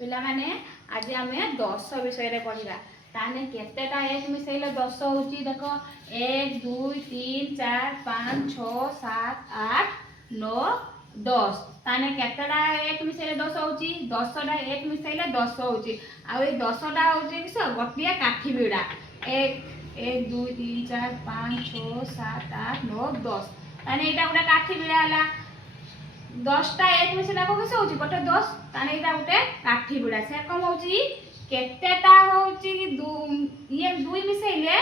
पिला माने आज आम 10 विषय पढ़ा ताने केतेटा 1 मिसेले 10 होची देखो 1 2 3 4 5 6 7 8 9 10 ताने केतेटा 1 मिसेले 10 होची 10टा 1 मिसेले 10 होची आ ए 10टा होची किस गोटिया काठी बिड़ा 1 1 2 3 4 5 6 7 8 9 10 ताने एटा गोटे काठी बिड़ा हला 10टा 1 मिसेला को किस होची गोटे 10 ताने एटा गोटे काठी बिड़ा से कम होची केतेटा होची ये 2 मिसेले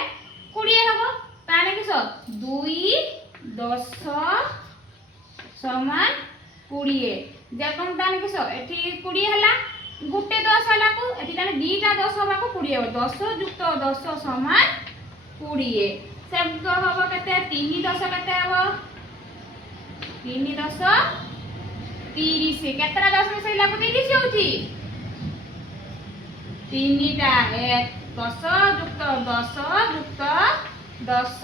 20 हबो ताने किस 2 10 समान 20 जकम ताने किस एठी 20 हला गुटे 10 हला को एठी ताने दीटा 10 हबा को 20 हबो 10 युक्त 10 समान 20 शब्द हबो केते 3 10 केते हबो 3 10 30 केतरा 10 मिसेला को 30 होची 3टा 1 10 युक्त 10 युक्त 10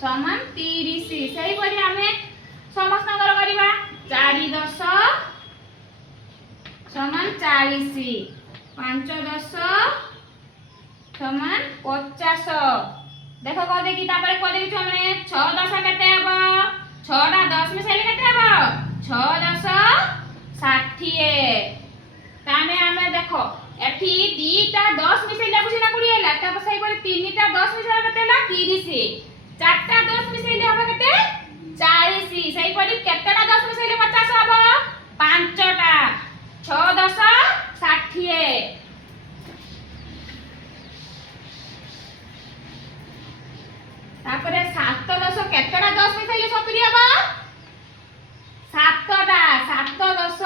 समान 30 सही परि हमें समस्त नगर करिबा 4 10 समान 40 5 10 समान 50 देखो को देखि तापर को देखि हमने 6 10 केते हबो 6टा 10 मिसेले केते हबो 6 10 60 ताने हमें देखो एठी दीटा 10 मिसेला को सिना 20 हला तापर सही परि 3टा 10 मिसेला केते हला 30 चारटा 10 मिसेले हबो केते 40 सही परि केतेटा 10 मिसेले 50 हबो 5टा 6 10 60 तापरे 7 10 केतेटा 10 मिसेले 70 हबो 7टा 7 10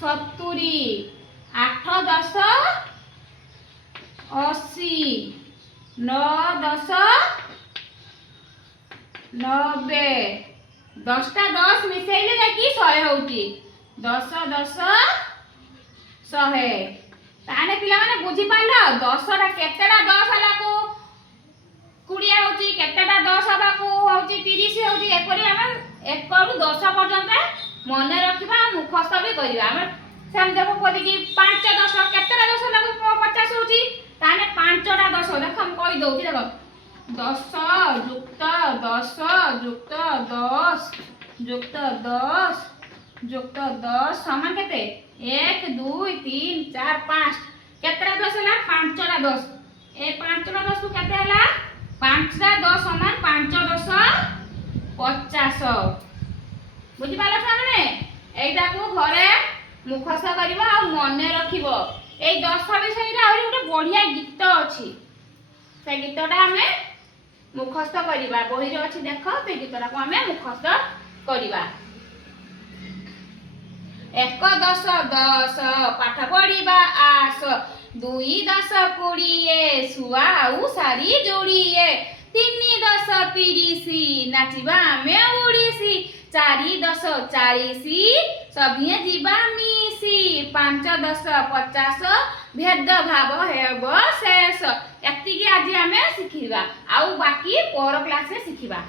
70 8 10 80 9 10 90 10टा 10 मिसेले देखि 100 होउची 10 10 100 ताने पिला माने बुझी पालो 10टा केतेटा 10 हला को 20 होउची केतेटा 10 हबा को होउची 30 होउची एपरि हम 1 करू 10 पर्यंत मने रखिबा मुखस्थ भी करिबा हम सेम देखो कोदि कि 5 10 केतेटा 10 हला को 50 होउची ताने 5टा 10 देखो हम कहि दउची देखो 10 युक्त 10 युक्त 10 युक्त 10 युक्त 10 समान केते 1 2 3 4 5 केतेटा 10 हला 5टा 10 ए 5टा 10 को केते हला 5टा 10 समान 5 10 50 बुझी पाला सामने एटा को घरे मुखस्थ करिवो आ मने रखिवो ए 10 विषय रे आउरी गोटे बढ़िया गीत अछि से गीतटा हमें मुखस्थ करिबा बही रे अछि देखो से गीतटा को हमें मुखस्थ करिबा 1 10 10 पाठ पढ़िबा आस 2 10 20 सुआ आउ सारी जोड़िए 3 10 30 नाचिबा हमें ओडिसी 4 10 40 सभिए जीवा मिसी 5 10 50 भेद भाव हेबो शेष एति के आज हमें सिखिबा आउ बाकी पर क्लास रे सिखिबा।